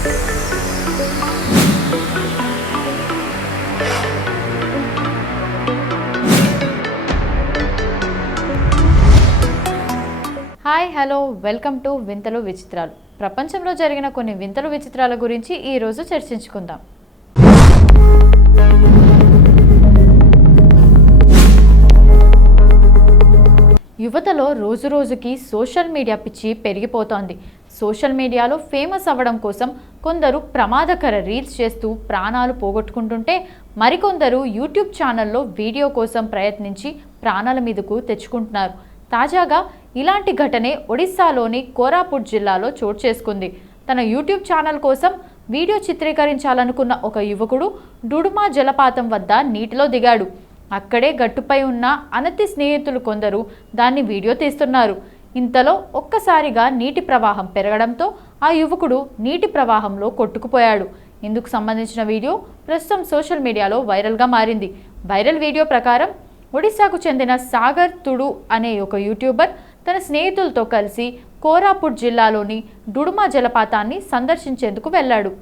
Hi hello welcome to వింతలు విచిత్రాలు. ప్రపంచంలో జరిగిన కొన్ని వింతలు విచిత్రాల గురించి ఈరోజు చర్చించుకుందాం. యువతలో రోజురోజుకి సోషల్ మీడియా పిచ్చి పెరిగిపోతోంది. సోషల్ మీడియాలో ఫేమస్ అవ్వడం కోసం కొందరు ప్రమాదకర రీల్స్ చేస్తూ ప్రాణాలు పోగొట్టుకుంటుంటే, మరికొందరు యూట్యూబ్ ఛానల్లో వీడియో కోసం ప్రయత్నించి ప్రాణాల మీదకు తెచ్చుకుంటున్నారు. తాజాగా ఇలాంటి ఘటనే ఒడిశాలోని కోరాపుట్ జిల్లాలో చోటు చేసుకుంది. తన యూట్యూబ్ ఛానల్ కోసం వీడియో చిత్రీకరించాలనుకున్న ఒక యువకుడు డుడుమా జలపాతం వద్ద నీటిలో దిగాడు. అక్కడే గట్టుపై ఉన్న అనతి స్నేహితులు కొందరు దాన్ని వీడియో తీస్తున్నారు. ఇంతలో ఒక్కసారిగా నీటి ప్రవాహం పెరగడంతో ఆ యువకుడు నీటి ప్రవాహంలో కొట్టుకుపోయాడు. ఇందుకు సంబంధించిన వీడియో ప్రస్తుతం సోషల్ మీడియాలో వైరల్గా మారింది. వైరల్ వీడియో ప్రకారం ఒడిశాకు చెందిన సాగర్ తుడు అనే ఒక యూట్యూబర్ తన స్నేహితులతో కలిసి కోరాపుట్ జిల్లాలోని డుడుమా జలపాతాన్ని సందర్శించేందుకు వెళ్ళాడు.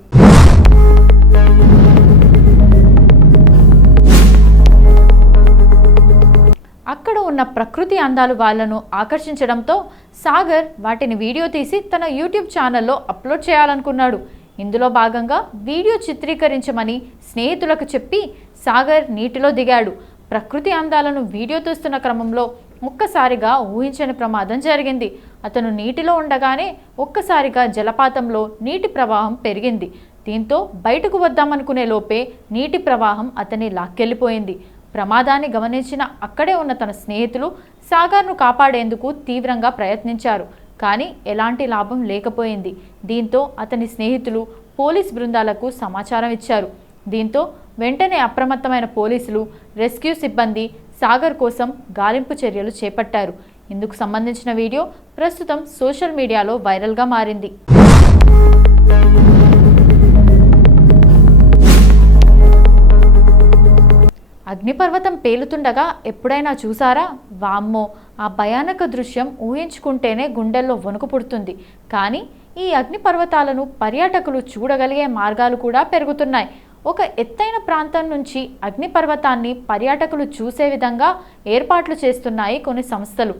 అక్కడ ఉన్న ప్రకృతి అందాలు వాళ్లను ఆకర్షించడంతో సాగర్ వాటిని వీడియో తీసి తన యూట్యూబ్ ఛానల్లో అప్లోడ్ చేయాలనుకున్నాడు. ఇందులో భాగంగా వీడియో చిత్రీకరించమని స్నేహితులకు చెప్పి సాగర్ నీటిలో దిగాడు. ప్రకృతి అందాలను వీడియో తీస్తున్న క్రమంలో ఒక్కసారిగా ఊహించని ప్రమాదం జరిగింది. అతను నీటిలో ఉండగానే ఒక్కసారిగా జలపాతంలో నీటి ప్రవాహం పెరిగింది. దీంతో బయటకు వద్దామనుకునే లోపే నీటి ప్రవాహం అతన్ని లాక్కెళ్ళిపోయింది. ప్రమాదాన్ని గమనించిన అక్కడే ఉన్న తన స్నేహితులు సాగర్ను కాపాడేందుకు తీవ్రంగా ప్రయత్నించారు. కానీ ఎలాంటి లాభం లేకపోయింది. దీంతో అతని స్నేహితులు పోలీస్ బృందాలకు సమాచారం ఇచ్చారు. దీంతో వెంటనే అప్రమత్తమైన పోలీసులు, రెస్క్యూ సిబ్బంది సాగర్ కోసం గాలింపు చర్యలు చేపట్టారు. ఇందుకు సంబంధించిన వీడియో ప్రస్తుతం సోషల్ మీడియాలో వైరల్గా మారింది. అగ్నిపర్వతం పేలుతుండగా ఎప్పుడైనా చూసారా? వామ్మో, ఆ భయానక దృశ్యం ఊహించుకుంటేనే గుండెల్లో వణుకు పుడుతుంది. కానీ ఈ అగ్నిపర్వతాలను పర్యాటకులు చూడగలిగే మార్గాలు కూడా పెరుగుతున్నాయి. ఒక ఎత్తైన ప్రాంతం నుంచి అగ్నిపర్వతాన్ని పర్యాటకులు చూసే విధంగా ఏర్పాట్లు చేస్తున్నాయి కొన్ని సంస్థలు.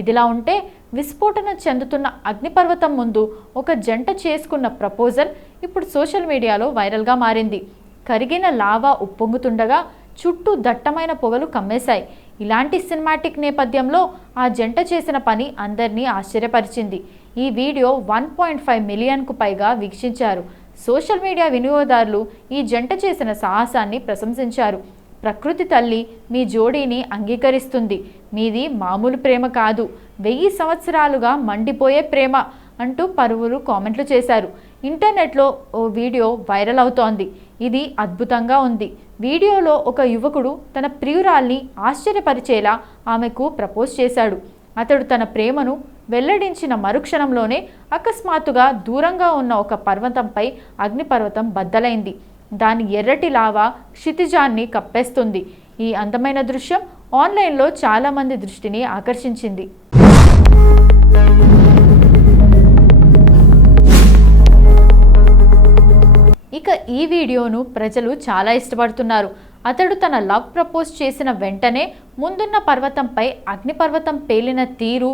ఇదిలా ఉంటే విస్ఫోటనం చెందుతున్న అగ్నిపర్వతం ముందు ఒక జంట చేసుకున్న ప్రపోజల్ ఇప్పుడు సోషల్ మీడియాలో వైరల్గా మారింది. కరిగిన లావా ఉప్పొంగుతుండగా చుట్టూ దట్టమైన పొగలు కమ్మేశాయి. ఇలాంటి సినిమాటిక్ నేపథ్యంలో ఆ జంట చేసిన పని అందరినీ ఆశ్చర్యపరిచింది. ఈ వీడియో 1.5 మిలియన్కు పైగా వీక్షించారు. సోషల్ మీడియా వినియోగదారులు ఈ జంట చేసిన సాహసాన్ని ప్రశంసించారు. ప్రకృతి తల్లి మీ జోడీని అంగీకరిస్తుంది. మీది మామూలు ప్రేమ కాదు, 1000 సంవత్సరాలుగా మండిపోయే ప్రేమ అంటూ పలువురు కామెంట్లు చేశారు. ఇంటర్నెట్లో ఓ వీడియో వైరల్ అవుతోంది. ఇది అద్భుతంగా ఉంది. వీడియోలో ఒక యువకుడు తన ప్రియురాల్ని ఆశ్చర్యపరిచేలా ఆమెకు ప్రపోజ్ చేశాడు. అతడు తన ప్రేమను వెల్లడించిన మరుక్షణంలోనే అకస్మాత్తుగా దూరంగా ఉన్న ఒక పర్వతంపై అగ్నిపర్వతం బద్దలైంది. దాని ఎర్రటి లావా క్షితిజాన్ని కప్పేస్తుంది. ఈ అందమైన దృశ్యం ఆన్లైన్లో చాలామంది దృష్టిని ఆకర్షించింది. ఇక ఈ వీడియోను ప్రజలు చాలా ఇష్టపడుతున్నారు. అతడు తన లవ్ ప్రపోజ్ చేసిన వెంటనే ముందున్న పర్వతంపై అగ్నిపర్వతం పేలిన తీరు,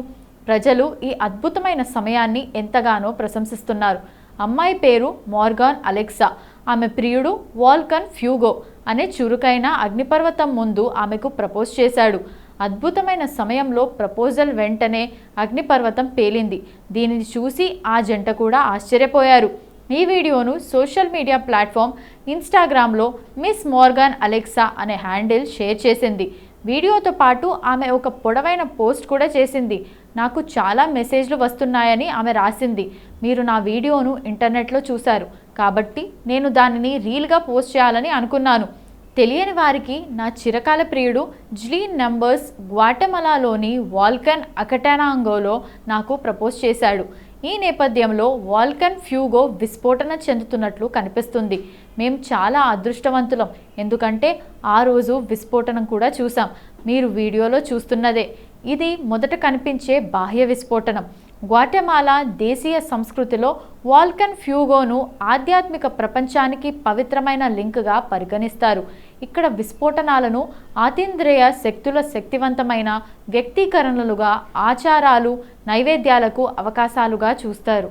ప్రజలు ఈ అద్భుతమైన సమయాన్ని ఎంతగానో ప్రశంసిస్తున్నారు. అమ్మాయి పేరు మోర్గాన్ అలెక్సా. ఆమె ప్రియుడు వాల్కన్ ఫ్యూగో అనే చురుకైన అగ్నిపర్వతం ముందు ఆమెకు ప్రపోజ్ చేశాడు. అద్భుతమైన సమయంలో ప్రపోజల్ వెంటనే అగ్నిపర్వతం పేలింది. దీనిని చూసి ఆ జంట కూడా ఆశ్చర్యపోయారు. ఈ వీడియోను సోషల్ మీడియా ప్లాట్ఫామ్ ఇన్స్టాగ్రామ్లో మిస్ మోర్గాన్ అలెక్సా అనే హ్యాండిల్ షేర్ చేసింది. వీడియోతో పాటు ఆమె ఒక పొడవైన పోస్ట్ కూడా చేసింది. నాకు చాలా మెసేజ్లు వస్తున్నాయని ఆమె రాసింది. మీరు నా వీడియోను ఇంటర్నెట్లో చూశారు కాబట్టి నేను దానిని రీల్గా పోస్ట్ చేయాలని అనుకున్నాను. తెలియని వారికి నా చిరకాల ప్రియుడు జ్లీన్ నంబర్స్ గ్వాటెమలాలోని వాల్కన్ అకటానాంగోలో నాకు ప్రపోజ్ చేశాడు. ఈ నేపథ్యంలో వాల్కన్ ఫ్యూగో విస్ఫోటన చెందుతున్నట్లు కనిపిస్తుంది. మేము చాలా అదృష్టవంతులం, ఎందుకంటే ఆ రోజు విస్ఫోటనం కూడా చూసాం. మీరు వీడియోలో చూస్తున్నదే. ఇది మొదట కనిపించే బాహ్య విస్ఫోటనం. గ్వాటెమాలా దేశీయ సంస్కృతిలో వాల్కన్ ఫ్యూగోను ఆధ్యాత్మిక ప్రపంచానికి పవిత్రమైన లింక్గా పరిగణిస్తారు. ఇక్కడ విస్ఫోటనాలను అతీంద్రియ శక్తుల శక్తివంతమైన వ్యక్తీకరణలుగా, ఆచారాలు, నైవేద్యాలకు అవకాశాలుగా చూస్తారు.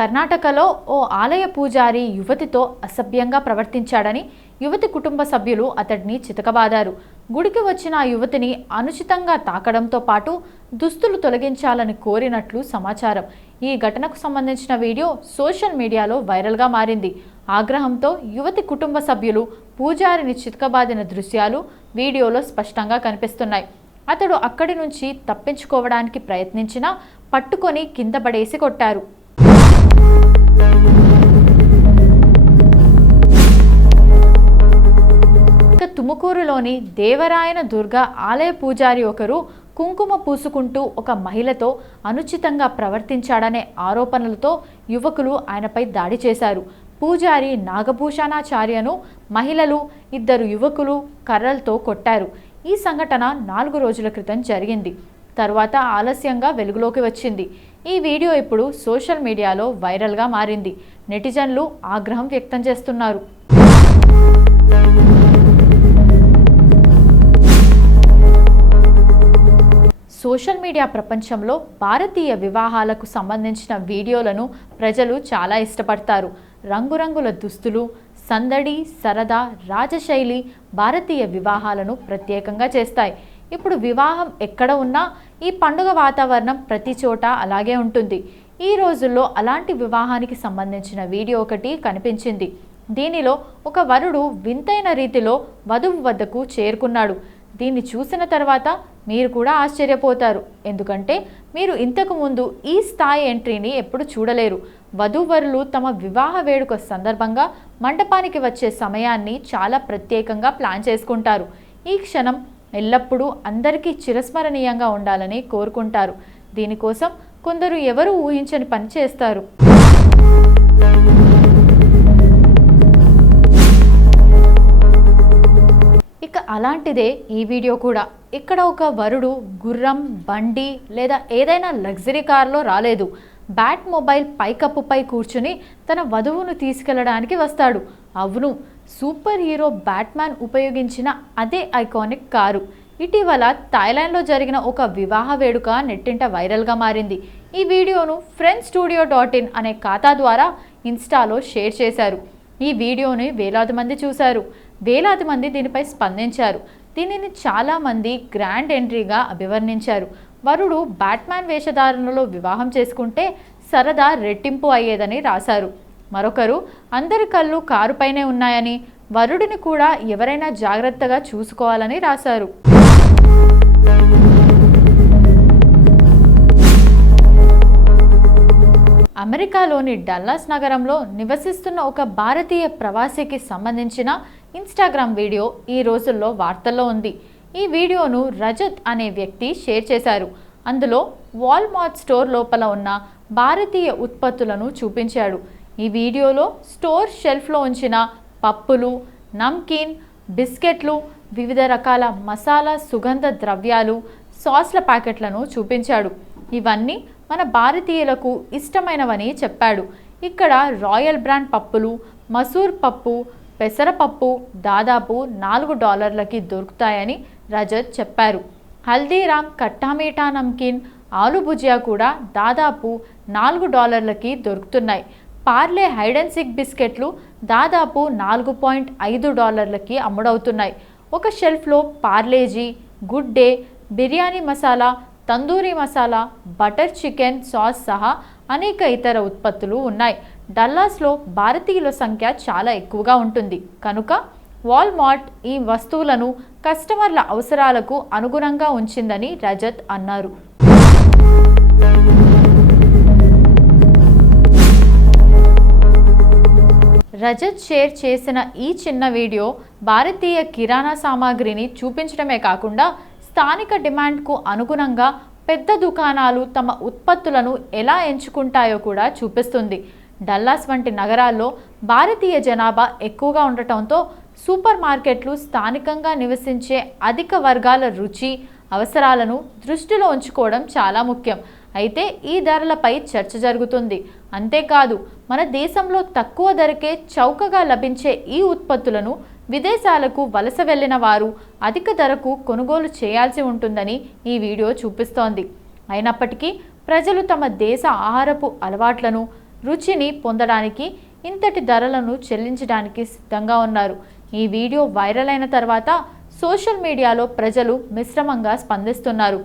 కర్ణాటకలో ఓ ఆలయ పూజారి యువతితో అసభ్యంగా ప్రవర్తించాడని యువతి కుటుంబ సభ్యులు అతడిని చితకబాదారు. గుడికి వచ్చిన ఆ యువతిని అనుచితంగా తాకడంతో పాటు దుస్తులు తొలగించాలని కోరినట్లు సమాచారం. ఈ ఘటనకు సంబంధించిన వీడియో సోషల్ మీడియాలో వైరల్గా మారింది. ఆగ్రహంతో యువతి కుటుంబ సభ్యులు పూజారిని చితకబాదిన దృశ్యాలు వీడియోలో స్పష్టంగా కనిపిస్తున్నాయి. అతడు అక్కడి నుంచి తప్పించుకోవడానికి ప్రయత్నించినా పట్టుకొని కింద పడేసి కొట్టారు. తుముకూరులోని దేవరాయన దుర్గా ఆలయ పూజారి ఒకరు కుంకుమ పూసుకుంటూ ఒక మహిళతో అనుచితంగా ప్రవర్తించాడనే ఆరోపణలతో యువకులు ఆయనపై దాడి చేశారు. పూజారి నాగభూషణాచార్యను మహిళలు, 2 యువకులు కర్రలతో కొట్టారు. ఈ సంఘటన 4 రోజుల క్రితం జరిగింది. తర్వాత ఆలస్యంగా వెలుగులోకి వచ్చింది. ఈ వీడియో ఇప్పుడు సోషల్ మీడియాలో వైరల్గా మారింది. నెటిజన్లు ఆగ్రహం వ్యక్తం చేస్తున్నారు. సోషల్ మీడియా ప్రపంచంలో భారతీయ వివాహాలకు సంబంధించిన వీడియోలను ప్రజలు చాలా ఇష్టపడతారు. రంగురంగుల దుస్తులు, సందడి, సరదా, రాజశైలి భారతీయ వివాహాలను ప్రత్యేకంగా చేస్తాయి. ఇప్పుడు వివాహం ఎక్కడ ఉన్నా ఈ పండుగ వాతావరణం ప్రతి చోట అలాగే ఉంటుంది. ఈ రోజుల్లో అలాంటి వివాహానికి సంబంధించిన వీడియో ఒకటి కనిపించింది. దీనిలో ఒక వరుడు వింతైన రీతిలో వధువు వద్దకు చేరుకున్నాడు. దీన్ని చూసిన తర్వాత మీరు కూడా ఆశ్చర్యపోతారు. ఎందుకంటే మీరు ఇంతకు ముందు ఈ స్థాయి ఎంట్రీని ఎప్పుడు చూడలేరు. వధూవరులు తమ వివాహ వేడుక సందర్భంగా మండపానికి వచ్చే సమయాన్ని చాలా ప్రత్యేకంగా ప్లాన్ చేసుకుంటారు. ఈ క్షణం ఎల్లప్పుడూ అందరికీ చిరస్మరణీయంగా ఉండాలని కోరుకుంటారు. దీనికోసం కొందరు ఎవరు ఊహించని పని చేస్తారు. ఇక అలాంటిదే ఈ వీడియో కూడా. ఇక్కడ ఒక వరుడు గుర్రం, బండి లేదా ఏదైనా లగ్జరీ కార్లో రాలేదు. బ్యాట్ మొబైల్ పైకప్పుపై కూర్చుని తన వధువును తీసుకెళ్లడానికి వస్తాడు. అవును, సూపర్ హీరో బ్యాట్మ్యాన్ ఉపయోగించిన అదే ఐకానిక్ కారు. ఇటీవల థాయిలాండ్లో జరిగిన ఒక వివాహ వేడుక నెట్టింట వైరల్గా మారింది. ఈ వీడియోను friendstudio.in అనే ఖాతా ద్వారా ఇన్స్టాలో షేర్ చేశారు. ఈ వీడియోని వేలాది మంది చూశారు. వేలాది మంది దీనిపై స్పందించారు. దీనిని చాలామంది గ్రాండ్ ఎంట్రీగా అభివర్ణించారు. వరుడు బ్యాట్మ్యాన్ వేషధారణలో వివాహం చేసుకుంటే సరదా రెట్టింపు అయ్యేదని రాశారు. మరొకరు అందరి కళ్ళు కారుపైనే ఉన్నాయని, వరుడిని కూడా ఎవరైనా జాగ్రత్తగా చూసుకోవాలని రాశారు. అమెరికాలోని డల్లాస్ నగరంలో నివసిస్తున్న ఒక భారతీయ ప్రవాసికి సంబంధించిన ఇన్స్టాగ్రామ్ వీడియో ఈ రోజుల్లో వార్తల్లో ఉంది. ఈ వీడియోను రజత్ అనే వ్యక్తి షేర్ చేశారు. అందులో వాల్మార్ట్ స్టోర్ లోపల ఉన్న భారతీయ ఉత్పత్తులను చూపించాడు. ఈ వీడియోలో స్టోర్ షెల్ఫ్లో ఉంచిన పప్పులు, నమ్కీన్, బిస్కెట్లు, వివిధ రకాల మసాలా, సుగంధ ద్రవ్యాలు, సాస్ల ప్యాకెట్లను చూపించాడు. ఇవన్నీ మన భారతీయులకు ఇష్టమైనవని చెప్పాడు. ఇక్కడ రాయల్ బ్రాండ్ పప్పులు, మసూర్ పప్పు, పెసరపప్పు దాదాపు $4కి దొరుకుతాయని రజత్ చెప్పారు. హల్దీరామ్ కట్టా మీఠా నమ్కీన్, ఆలు భుజియా కూడా దాదాపు $4కి దొరుకుతున్నాయి. పార్లే హైడ్ అండ్ సిక్ బిస్కెట్లు దాదాపు $4.5కి అమ్ముడవుతున్నాయి. ఒక షెల్ఫ్లో Parle G, Good Day, biryani masala, tandoori masala, butter chicken sauce సహా అనేక ఇతర ఉత్పత్తులు ఉన్నాయి. డల్లాస్లో భారతీయుల సంఖ్య చాలా ఎక్కువగా ఉంటుంది కనుక వాల్మార్ట్ ఈ వస్తువులను కస్టమర్ల అవసరాలకు అనుగుణంగా ఉంచిందని రజత్ అన్నారు. రజత్ షేర్ చేసిన ఈ చిన్న వీడియో భారతీయ కిరాణా సామాగ్రిని చూపించడమే కాకుండా స్థానిక డిమాండ్కు అనుగుణంగా పెద్ద దుకాణాలు తమ ఉత్పత్తులను ఎలా ఎంచుకుంటాయో కూడా చూపిస్తుంది. డల్లాస్ వంటి నగరాల్లో భారతీయ జనాభా ఎక్కువగా ఉండటంతో సూపర్ మార్కెట్లు స్థానికంగా నివసించే అధిక వర్గాల రుచి అవసరాలను దృష్టిలో ఉంచుకోవడం చాలా ముఖ్యం. అయితే ఈ ధరలపై చర్చ జరుగుతుంది. అంతేకాదు మన దేశంలో తక్కువ ధరకే చౌకగా లభించే ఈ ఉత్పత్తులను విదేశాలకు వలస వెళ్ళిన వారు అధిక ధరకు కొనుగోలు చేయాల్సి ఉంటుందని ఈ వీడియో చూపిస్తోంది. అయినప్పటికీ ప్రజలు తమ దేశ ఆహారపు అలవాట్లను రుచిని పొందడానికి ఇంతటి ధరలను చెల్లించడానికి సిద్ధంగా ఉన్నారు. ఈ వీడియో వైరల్ అయిన తర్వాత సోషల్ మీడియాలో ప్రజలు మిశ్రమంగా స్పందిస్తున్నారు.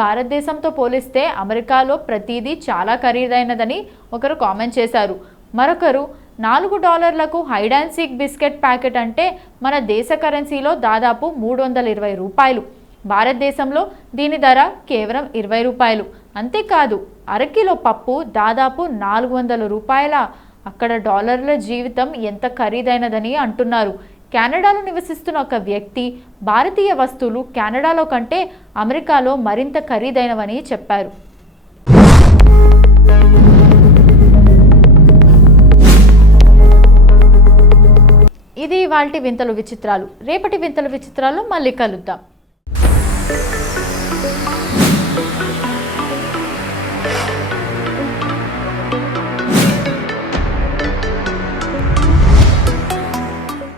భారతదేశంతో పోలిస్తే అమెరికాలో ప్రతిదీ చాలా ఖరీదైనదని ఒకరు కామెంట్ చేశారు. మరొకరు $4లకు hide and seek biscuit packet అంటే మన దేశ కరెన్సీలో దాదాపు $320. భారతదేశంలో దీని ధర కేవలం $20. అంతేకాదు అరకిలో పప్పు దాదాపు $400. అక్కడ డాలర్ల జీవితం ఎంత ఖరీదైనదని అంటున్నారు. కెనడాలో నివసిస్తున్న ఒక వ్యక్తి భారతీయ వస్తువులు కెనడాలో కంటే అమెరికాలో మరింత ఖరీదైనవని చెప్పారు. ఇది ఇవాల్టి వింతలు విచిత్రాలు. రేపటి వింతలు విచిత్రాల్లో మళ్ళీ కలుద్దాం.